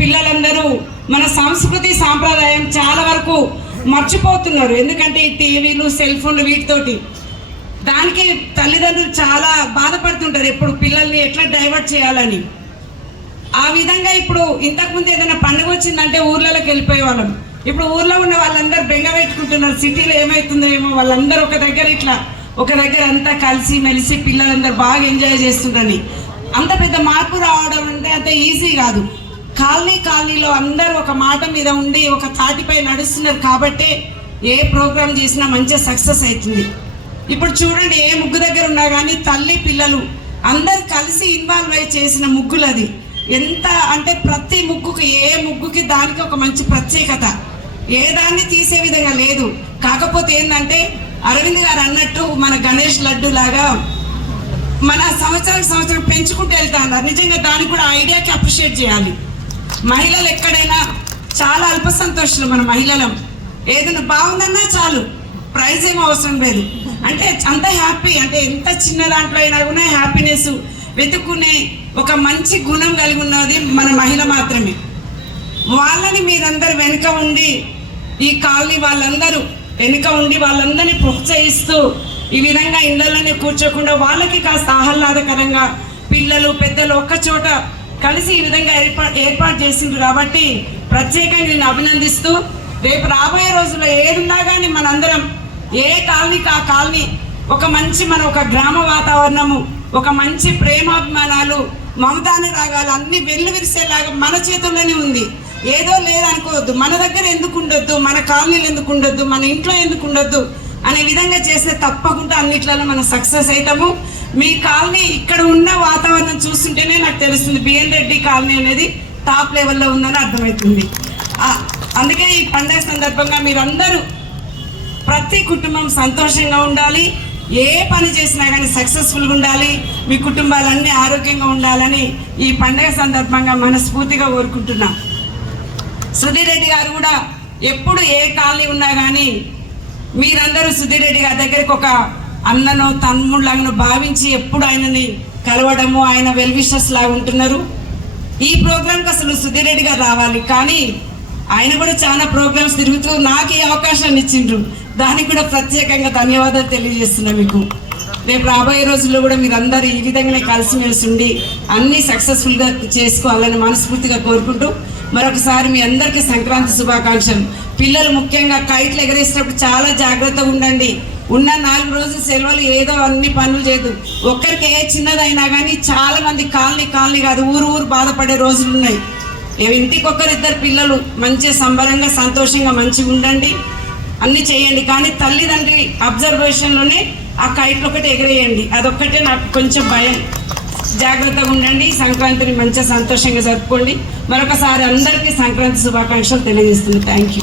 పిల్లలందరూ మన సంస్కృతి సాంప్రదాయం చాలా వరకు మర్చిపోతున్నారు. ఎందుకంటే ఈ టీవీలు, సెల్ ఫోన్లు వీటితోటి దానికి తల్లిదండ్రులు చాలా బాధపడుతుంటారు ఎప్పుడు పిల్లల్ని ఎట్లా డైవర్ట్ చేయాలని. ఆ విధంగా ఇప్పుడు ఇంతకుముందు ఏదైనా పండుగ వచ్చిందంటే ఊర్లలోకి వెళ్ళిపోయే వాళ్ళం. ఇప్పుడు ఊర్లో ఉన్న వాళ్ళందరూ బెంగ పెట్టుకుంటున్నారు, సిటీలో ఏమవుతుందో ఏమో. వాళ్ళందరూ ఒక దగ్గర అంతా కలిసి మెలిసి పిల్లలందరూ బాగా ఎంజాయ్ చేస్తుంటారని. అంత పెద్ద మార్పు రావడం అంటే అంత ఈజీ కాదు. కాలనీలో అందరూ ఒక మాట మీద ఉండి ఒక తాటిపై నడుస్తున్నారు కాబట్టి ఏ ప్రోగ్రామ్ చేసినా మంచిగా సక్సెస్ అవుతుంది. ఇప్పుడు చూడండి, ఏ ముగ్గు దగ్గర ఉన్నా కానీ తల్లి పిల్లలు అందరు కలిసి ఇన్వాల్వ్ అయ్యి చేసిన ముగ్గులు అది ఎంత అంటే ప్రతి ముగ్గుకి ఏ ముగ్గుకి దానికి ఒక మంచి ప్రత్యేకత, ఏ దాన్ని తీసే విధంగా లేదు. కాకపోతే ఏంటంటే అరవింద్ గారు అన్నట్టు మన గణేష్ లడ్డు లాగా మన సంవత్సరం పెంచుకుంటూ వెళ్తా ఉన్నారు. నిజంగా దానికి కూడా ఐడియాకి అప్రిషియేట్ చేయాలి. మహిళలు ఎక్కడైనా చాలా అల్ప సంతోషాలు. మన మహిళలం ఏదైనా బాగుందన్నా చాలు, ప్రైజ్ ఏమో అవసరం లేదు. అంటే అంత హ్యాపీ, అంటే ఎంత చిన్న దాంట్లో అయినా కూడా హ్యాపీనెస్ వెతుక్కునే ఒక మంచి గుణం కలిగి ఉన్నది మన మహిళ మాత్రమే. వాళ్ళని మీరందరూ వెనుక ఉండి, ఈ కాలనీ వాళ్ళందరూ వెనుక ఉండి వాళ్ళందరినీ ప్రోత్సహిస్తూ ఈ విధంగా ఇళ్లలోనే కూర్చోకుండా వాళ్ళకి కాస్త ఆహ్లాదకరంగా పిల్లలు పెద్దలు ఒక్క చోట కలిసి ఈ విధంగా ఏర్పాటు చేసిండ్రు కాబట్టి ప్రత్యేకంగా నేను అభినందిస్తూ, రేపు రాబోయే రోజుల్లో ఏదున్నా కానీ మనందరం ఏ కాలనీకి ఆ కాలనీ ఒక మంచి ఒక గ్రామ వాతావరణము, ఒక మంచి ప్రేమాభిమానాలు, మమతానురాగాలు అన్ని వెల్లువిరిసేలాగా మన చేతుల్లోనే ఉంది. ఏదో లేదనుకోవద్దు. మన దగ్గర ఎందుకు ఉండొద్దు, మన కాలనీలు ఎందుకు ఉండొద్దు, మన ఇంట్లో ఎందుకు ఉండొద్దు అనే విధంగా చేస్తే తప్పకుండా అన్నిట్లలో మనం సక్సెస్ అవుతాము. మీ కాలనీ ఇక్కడ ఉన్న వాతావరణం చూస్తుంటేనే నాకు తెలుస్తుంది బిఎన్ రెడ్డి కాలనీ అనేది టాప్ లెవెల్లో ఉందని అర్థమవుతుంది. అందుకే ఈ పండుగ సందర్భంగా మీరందరూ ప్రతి కుటుంబం సంతోషంగా ఉండాలి, ఏ పని చేసినా కానీ సక్సెస్ఫుల్గా ఉండాలి, మీ కుటుంబాలన్నీ ఆరోగ్యంగా ఉండాలని ఈ పండుగ సందర్భంగా మనస్ఫూర్తిగా కోరుకుంటున్నాం. సుధీర్ రెడ్డి గారు కూడా ఎప్పుడు ఏ కాలనీ ఉన్నా కానీ మీరందరూ సుధీర్ రెడ్డి గారి దగ్గరికి ఒక అన్ననో తమ్ముళ్ళను భావించి ఎప్పుడు ఆయనని కలవడము, ఆయన వెల్ విషర్స్ లాగా ఉంటున్నారు. ఈ ప్రోగ్రాంకి అసలు సుధీర్ రెడ్డి గారు రావాలి, కానీ ఆయన కూడా చాలా ప్రోగ్రామ్స్ తిరుగుతూ నాకు ఈ అవకాశాన్ని ఇచ్చిండ్రు. దానికి కూడా ప్రత్యేకంగా ధన్యవాదాలు తెలియజేస్తున్నా మీకు. రేపు రాబోయే రోజుల్లో కూడా మీరందరూ ఈ విధంగానే కలిసిమెలిసి ఉండి అన్నీ సక్సెస్ఫుల్గా చేసుకోవాలని మనస్ఫూర్తిగా కోరుకుంటూ మరొకసారి మీ అందరికీ సంక్రాంతి శుభాకాంక్షలు. పిల్లలు ముఖ్యంగా కైట్లు ఎగరేసినప్పుడు చాలా జాగ్రత్తగా ఉండండి. ఉన్న 4 రోజులు సెలవులు ఏదో అన్ని పనులు చేయదు. ఒక్కరికి ఏ చిన్నదైనా కానీ చాలా మంది కాలనీ కాదు ఊరు బాధపడే రోజులు ఉన్నాయి. ఇంటికి ఒకరిద్దరు పిల్లలు మంచిగా సంబరంగా సంతోషంగా మంచిగా ఉండండి, అన్నీ చేయండి. కానీ తల్లిదండ్రి అబ్జర్వేషన్లోనే ఆ కైట్లు ఒకటి ఎగరేయండి, అదొక్కటే నాకు కొంచెం భయం. జాగ్రత్తగా ఉండండి. సంక్రాంతిని మంచిగా సంతోషంగా జరుపుకోండి. మరొకసారి అందరికీ సంక్రాంతి శుభాకాంక్షలు తెలియజేస్తుంది. Thank you.